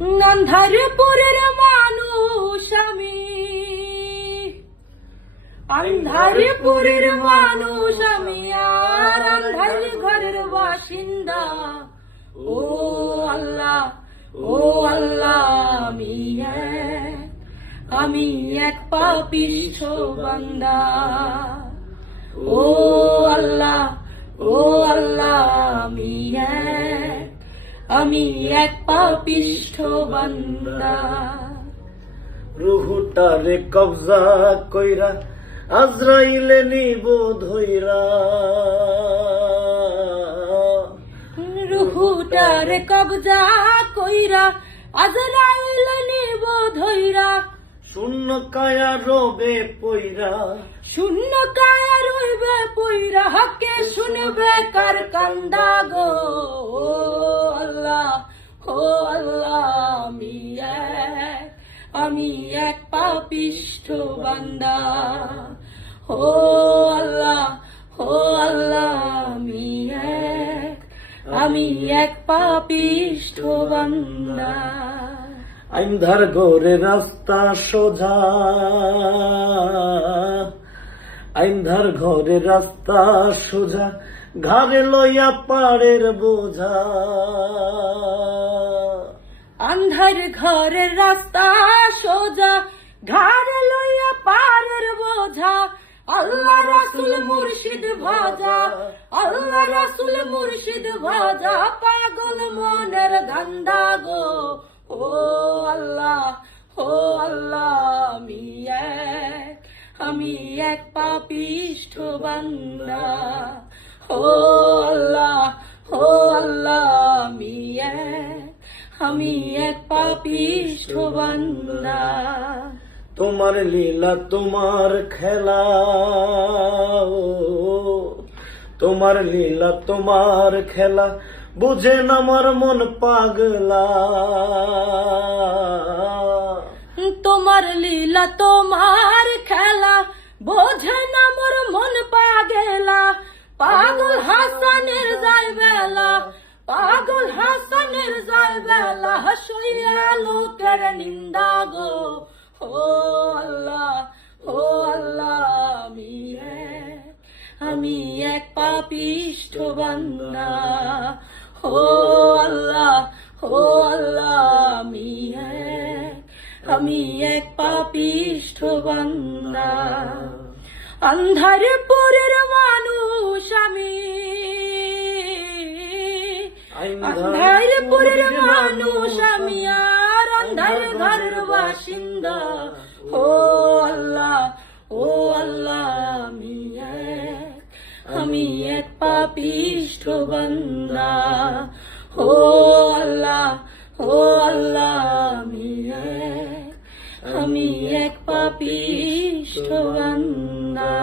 আন্ধারপুরের মানুষ আমি, আন্ধারপুরের মানুষ আমি, আর আন্ধার ঘরের বাসিন্দা। ও আল্লাহ, ও আল্লাহ, আমি এক পাপিষ্ঠ বান্দা। ও আল্লাহ, ও আল্লাহ, আমি এক পাপিষ্ঠ বান্দা। রুহুটারে কবজা কইরা আজরাইলে নিব ধইরা, রুহুটারে কবজা কইরা আজরাইল নিব ধইরা। শূন্য কায়া রবে পইরা, শূন্য কায়া রইবে পইরা, হকে শুনবে কার কান্দা গো। ও আল্লাহ, ও আল্লাহ, আমি এক পাপিষ্ঠ বান্দা। ও আল্লাহ, ও আল্লাহ, আমি এক পাপিষ্ঠ বান্দা। আইন্ধার ঘরে রাস্তা সোজা, আইন্ধার ঘরে রাস্তা সোজা, ঘাড়ে লইয়া পাড়ের বোঝা। আন্ধার ঘরের রাস্তা সোজা, ঘাড়ে লইয়া পাড়ের বোঝা। আল্লাহ রাসূল মুর্শিদ ভাজা, আল্লাহ রাসূল মুর্শিদ ভাজা, পাগল মনের ধান্দা গো। ও আল্লাহ, ও আল্লাহ, আমি এক পাপিষ্ঠ বান্দা। ও আল্লাহ, ও আল্লাহ, আমি এক পাপিষ্ঠ বান্দা। তোমার লীলা তোমার খেলা, তোমার লীলা তোমার খেলা, বুঝেন আমার মন পাগলা। তোমার লীলা তোমার খেলা, বোঝেন আমার মন পাগলা। পাগল হাসানের যায় বেলা, পাগল হাসানের যায় বেলা, হইয়া লোকের নিন্দা গো। ও আল্লাহ, ও আল্লাহ, আমি এক পাপিষ্ঠ বান্দা। ও আল্লাহ, ও আল্লাহ, আমি এক পাপিষ্ঠ বান্দা। আন্ধারপুরের মানুষ আমি, আন্ধারপুরের মানুষ আমি, আর আন্ধার ঘরের বাসিন্দা। ও আল্লাহ, ও আল্লাহ, আমি এক পাপিষ্ঠ বান্দা। ও আল্লাহ, ও আল্লাহ, আমি এক পাপিষ্ঠ বান্দা।